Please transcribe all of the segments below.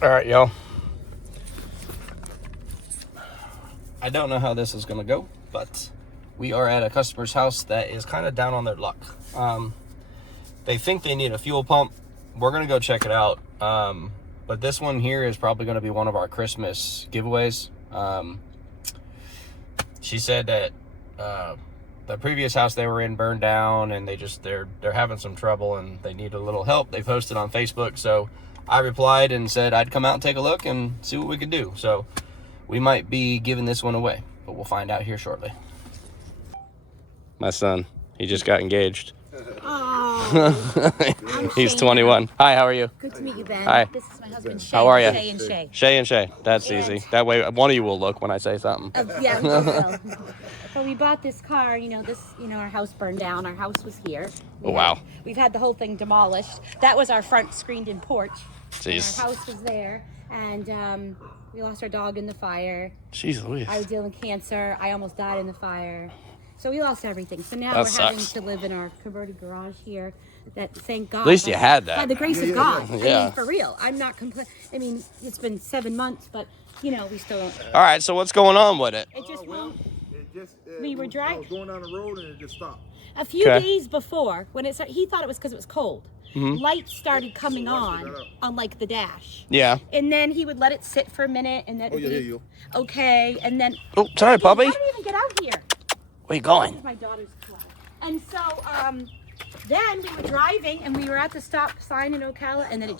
All right, y'all. I don't know how this is going to go, but we are at a customer's house that is kind of down on their luck. They think they need a fuel pump. We're going to go check it out. But this one here is probably going to be one of our Christmas giveaways. She said that the previous house they were in burned down, and they're having some trouble and they need a little help. They posted on Facebook, so I replied and said I'd come out and take a look and see what we could do. So we might be giving this one away, but we'll find out here shortly. My son, he just got engaged. Oh, He's 21. Hi, how are you? Good to meet you, Ben. Hi. This is my husband, Shay. How are you? Shay and Shay. Shay and Shay. That's easy. That way one of you will look when I say something. Yeah, we will. So we bought this car, our house burned down. Our house was here. Wow. We've had the whole thing demolished. That was our front screened-in porch. Jeez. Our house was there, and we lost our dog in the fire. Jeez Louise. I was dealing with cancer. I almost died in the fire. So we lost everything. So now That we're having sucks. to live in our converted garage here. That, thank God. At least you had that. By the grace of God. Yeah. I mean, for real. I'm not complaining. I mean, it's been 7 months, but, we still don't. All right, so what's going on with it? It just won't. We were I was going down the road and it just stopped. A few days before, when it started, he thought it was because it was cold. Mm-hmm. Lights started coming on like the dash. Yeah. And then he would let it sit for a minute, and then okay, and then. Oh, sorry, puppy. How did he even get out here? Where you going? This is my daughter's car. And so, then we were driving, and we were at the stop sign in Ocala, and then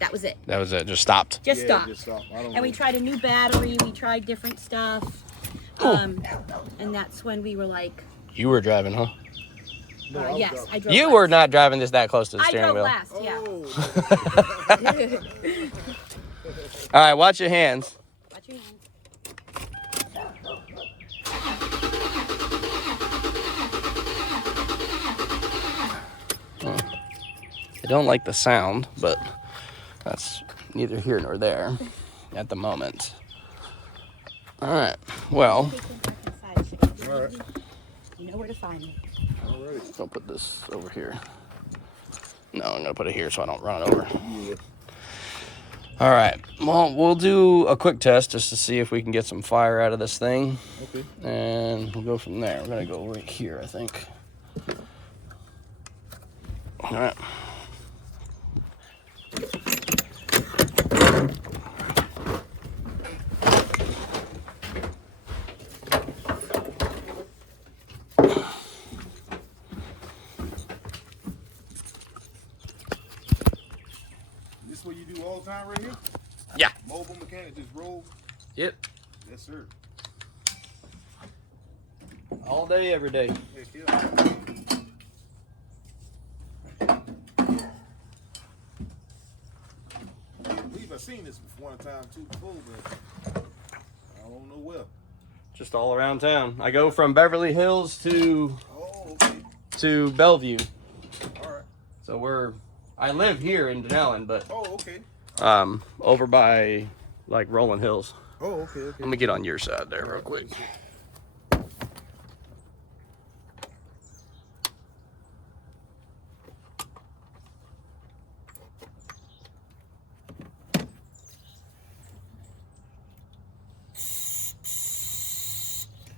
that was it. That was it. Just stopped. Just stopped. Just stopped. And we tried a new battery. We tried different stuff. And that's when we were like, You were driving, huh? yes, I drove. You last. were not driving this that close to the I steering drove wheel. last, yeah. All right, watch your hands. Watch your hands. I don't like the sound, but that's neither here nor there at the moment. All right, well. All right. You know where to find me. All right. I'll put this over here. No, I'm gonna put it here so I don't run it over. Yeah. All right, well, we'll do a quick test just to see if we can get some fire out of this thing. Okay. And we'll go from there. We're gonna go right here, I think. All right. This what you do all the time right here? Yeah. Mobile mechanic, just roll. Yep. Yes, sir. All day, every day. Heck yeah. I believe I've seen this one time too before, but I don't know where. Just all around town. I go from Beverly Hills Oh, okay. to Bellevue. All right. So I live here in Denellen, but Oh, okay. over by like Rolling Hills. Oh, okay, okay. Let me get on your side there real quick.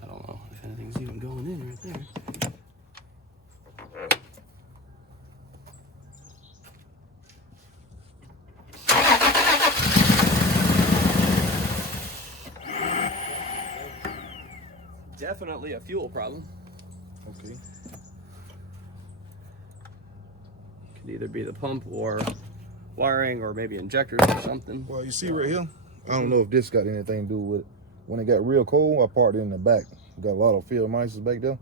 I don't know if anything's even going in right there. Definitely a fuel problem. Okay. Could either be the pump or wiring or maybe injectors or something. Well, you see right here, I don't know if this got anything to do with it. When it got real cold, I parked it in the back. Got a lot of field mice back there.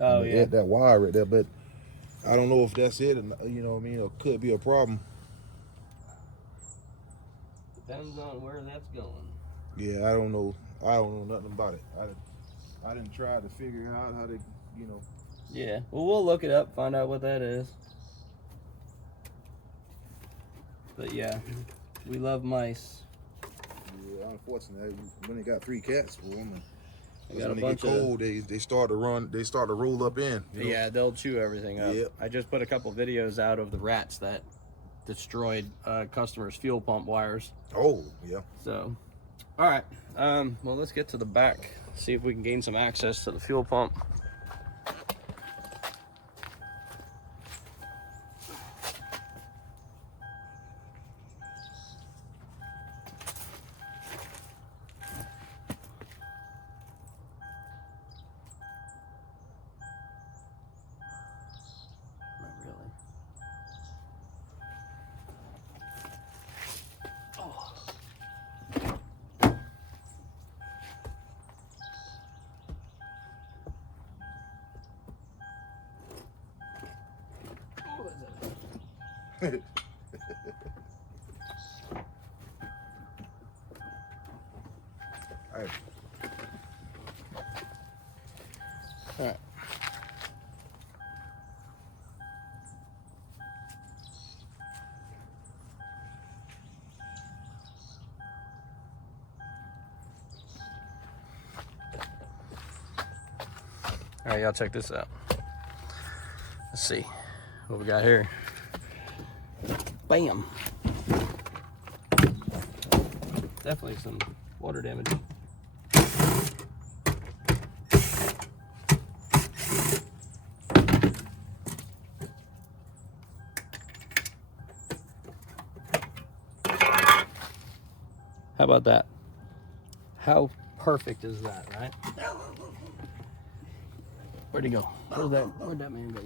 Oh, yeah. That wire right there, but I don't know if that's it, you know what I mean, or could be a problem. Depends on where that's going. Yeah, I don't know nothing about it. I didn't try to figure out how to, you know. Yeah, well, we'll look it up, find out what that is. But yeah, we love mice. Yeah, unfortunately, when they got 3 cats for them, I got a when they bunch get cold, they start to run. They start to roll up in. You know? Yeah, they'll chew everything up. Yep. I just put a couple videos out of the rats that destroyed customers' fuel pump wires. Oh, yeah. So, all right. Well, let's get to the back, see if we can gain some access to the fuel pump. Not really. Oh. All right. All right. All right, y'all check this out. Let's see what we got here. Bam. Definitely some water damage. How about that? How perfect is that, right? Where'd he go? Where'd that man go?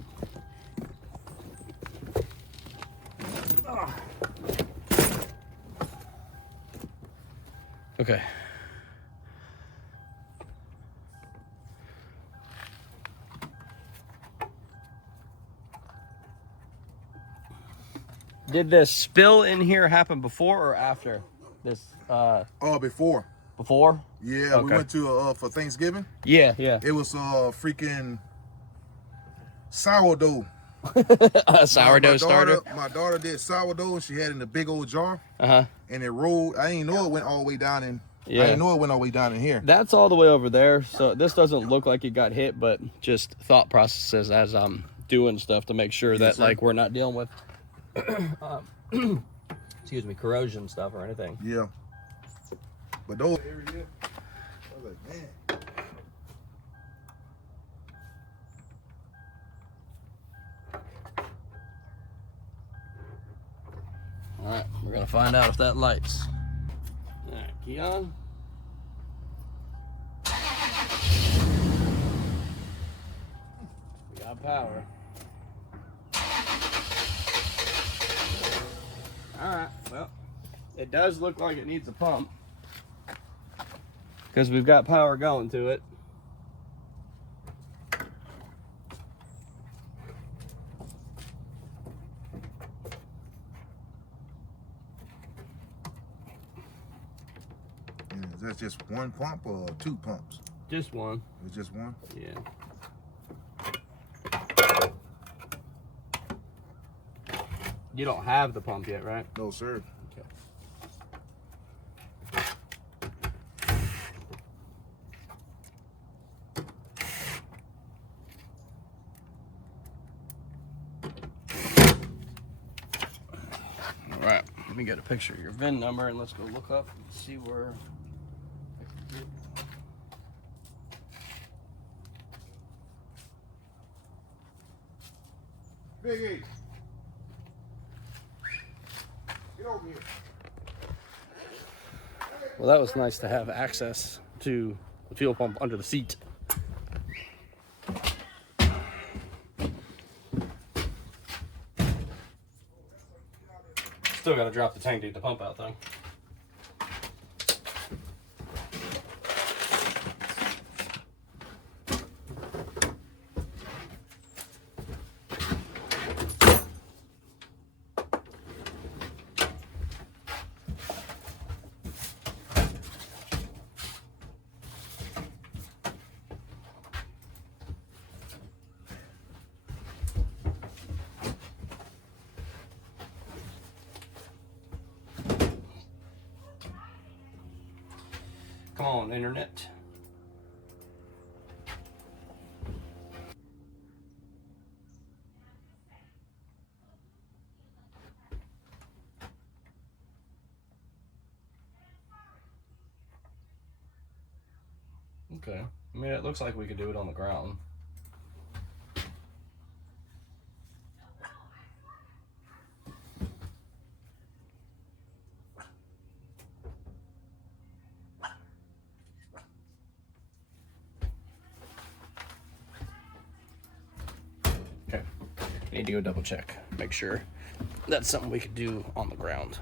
Oh. Okay. Did the spill in here happen before or after this? Before. Before? Yeah, Okay. we went to for Thanksgiving. Yeah, yeah. It was freaking sourdough. A sourdough starter. My daughter did sourdough, and she had it in a big old jar. Uh-huh. And it rolled. I didn't know it went all the way down in. Yeah. I didn't know it went all the way down in here. That's all the way over there. So this doesn't look like it got hit, but just thought processes as I'm doing stuff to make sure that like we're not dealing with excuse me, corrosion stuff or anything. Yeah. But those area, I was like, man. All right, we're gonna find out if that lights. All right, key on. We got power. All right, well, it does look like it needs a pump because we've got power going to it. Is that just one pump or two pumps? Just one. It's just one? Yeah. You don't have the pump yet, right? No, sir. Okay. All right, let me get a picture of your VIN number and let's go look up and see where. Biggie. Get over here. Well, that was nice to have access to the fuel pump under the seat. Still got to drop the tank to get the pump out, though. Come on, internet. Okay. I mean, it looks like we could do it on the ground. Okay. Need to go double check. Make sure that's something we could do on the ground.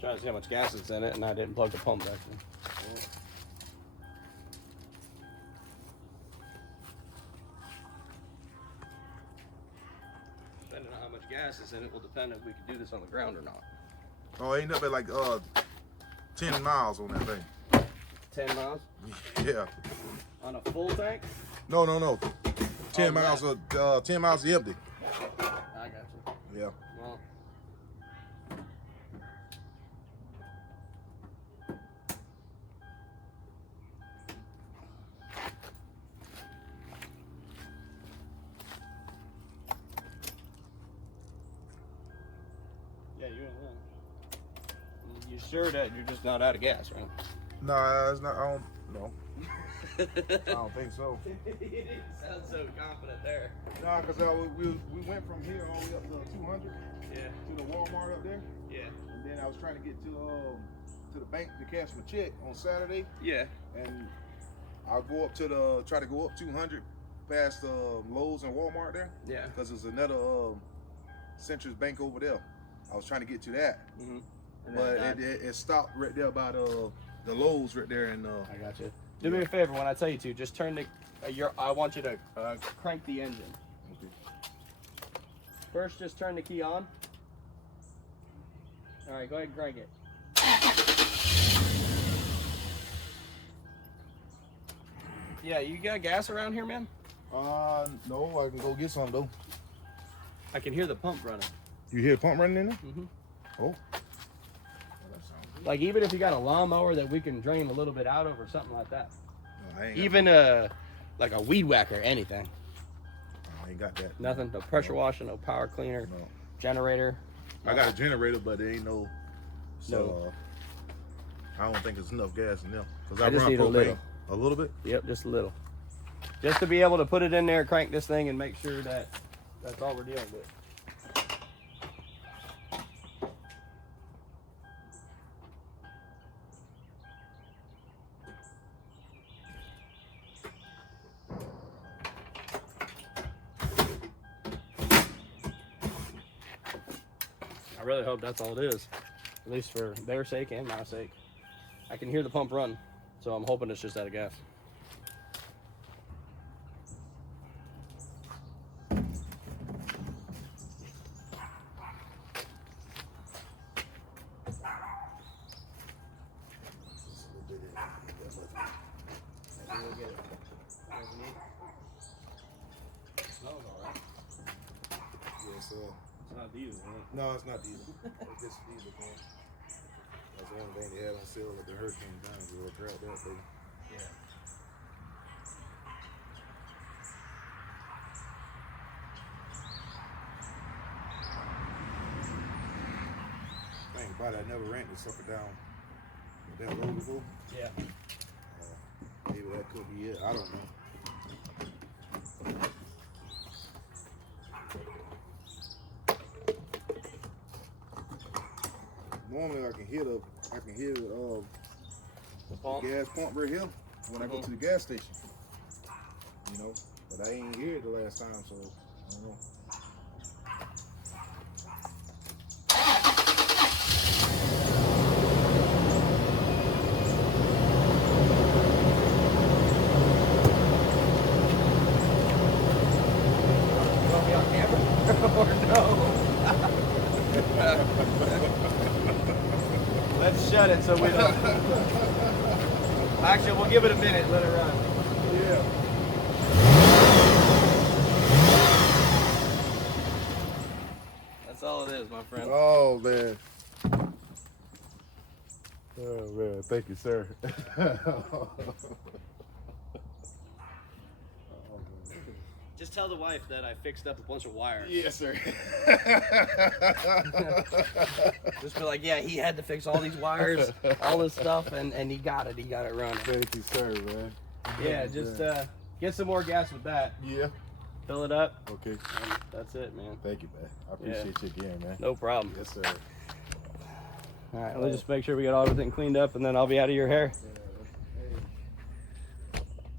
Trying to see how much gas is in it, and I didn't plug the pump back in. Depending on how much gas is in it will depend if we can do this on the ground or not. Oh, ain't nothing like 10 miles on that thing. 10 miles? Yeah. On a full tank? No. 10 Oh, miles of 10 miles empty. I got you. Yeah. Well, yeah, you sure that you're just not out of gas, right? No, it's not. I don't know. I don't think so. You didn't sound so confident there. Nah, cause we went from here all the way up to 200. Yeah. To the Walmart up there. Yeah. And then I was trying to get to the bank to cash my check on Saturday. Yeah. And I'll go up to try to go up 200 past Lowe's and Walmart there. Yeah. Because there's another Centris Bank over there. I was trying to get to that. Mm-hmm. But it stopped right there by the Lowe's right there. And I got you. Do me a favor when I tell you to, just turn the, I want you to crank the engine. Okay. First, just turn the key on. All right, go ahead and crank it. Yeah, you got gas around here, man? No, I can go get some though. I can hear the pump running. You hear a pump running in there? Mm-hmm. Oh. Like even if you got a lawnmower that we can drain a little bit out of or something like that. No, I ain't Even like a weed whacker, anything. I ain't got that. Nothing. No pressure washer, no power cleaner, No. generator. I got a generator, but there ain't no. So No. I don't think there's enough gas in there. Cause I just run need a propane. little. A little bit? Yep, just a little. Just to be able to put it in there, crank this thing, and make sure that that's all we're dealing with. I really hope that's all it is, at least for their sake and my sake. I can hear the pump run, so I'm hoping it's just out of gas. It's not diesel, right? No, it's not diesel. It's just diesel can. That's the only thing they had on sale at the Hurricane times. We'll grab that, baby. Yeah. Think about it, I never ran this sucker down with that low before. Yeah. Maybe that could be it. I don't know. Normally I can hear the The pump? gas pump right here when I go to the gas station. you know. But I ain't hear it the last time, so I don't know. Or no? Let's shut it so we don't. Actually, we'll give it a minute. Let it run. Yeah. That's all it is, my friend. Oh man. Oh man, thank you, sir. Just tell the wife that I fixed up a bunch of wires. Yes, sir. Just be like, yeah, he had to fix all these wires, all this stuff, and he got it. He got it running. Thank you, sir, man. Yeah, just get some more gas with that. Yeah. Fill it up. Okay. And that's it, man. Thank you, man. I appreciate you again, man. No problem. Yes, sir. All right, let's just make sure we got everything cleaned up, and then I'll be out of your hair.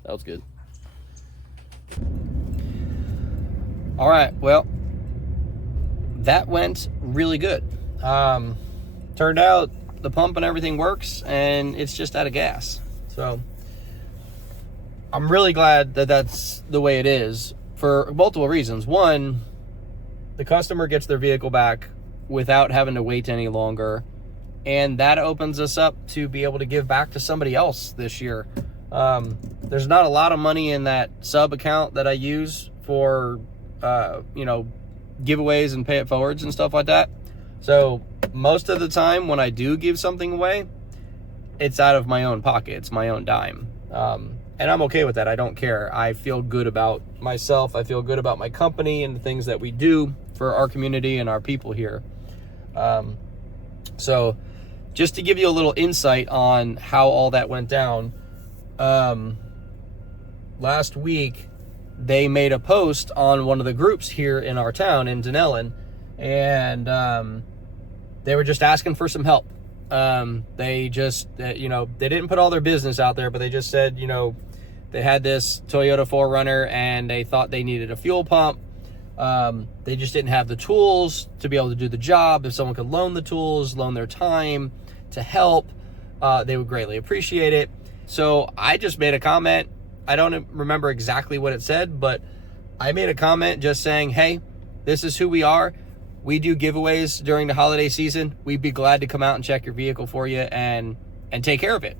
That was good. All right, well, that went really good. Turned out the pump and everything works, and it's just out of gas. So I'm really glad that that's the way it is for multiple reasons. One, the customer gets their vehicle back without having to wait any longer, and that opens us up to be able to give back to somebody else this year. There's not a lot of money in that sub account that I use for giveaways and pay it forwards and stuff like that. So most of the time when I do give something away, it's out of my own pocket. It's my own dime. And I'm okay with that. I don't care. I feel good about myself. I feel good about my company and the things that we do for our community and our people here. So just to give you a little insight on how all that went down, last week, they made a post on one of the groups here in our town in Denellen, and they were just asking for some help. They just, they didn't put all their business out there, but they just said, they had this Toyota 4Runner and they thought they needed a fuel pump. They just didn't have the tools to be able to do the job. If someone could loan the tools, loan their time to help, they would greatly appreciate it. So I just made a comment. I don't remember exactly what it said, but I made a comment just saying, hey, this is who we are. We do giveaways during the holiday season. We'd be glad to come out and check your vehicle for you and take care of it,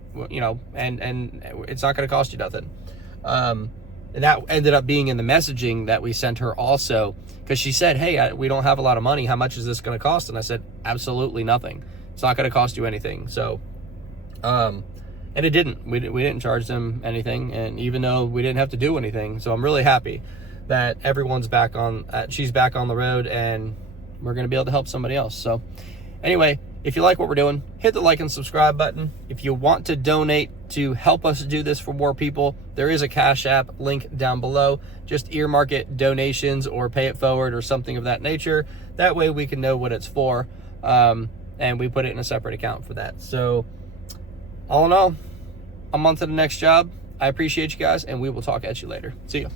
and it's not going to cost you nothing. And that ended up being in the messaging that we sent her also, because she said, hey, we don't have a lot of money. How much is this going to cost? And I said, absolutely nothing. It's not going to cost you anything. So, and it didn't. We didn't charge them anything, and even though we didn't have to do anything. So I'm really happy that everyone's back on, she's back on the road, and we're going to be able to help somebody else. So anyway, if you like what we're doing, hit the like and subscribe button. If you want to donate to help us do this for more people, there is a Cash App link down below. Just earmark it donations or pay it forward or something of that nature. That way we can know what it's for, and we put it in a separate account for that. So all in all, I'm on to the next job. I appreciate you guys, and we will talk at you later. See ya.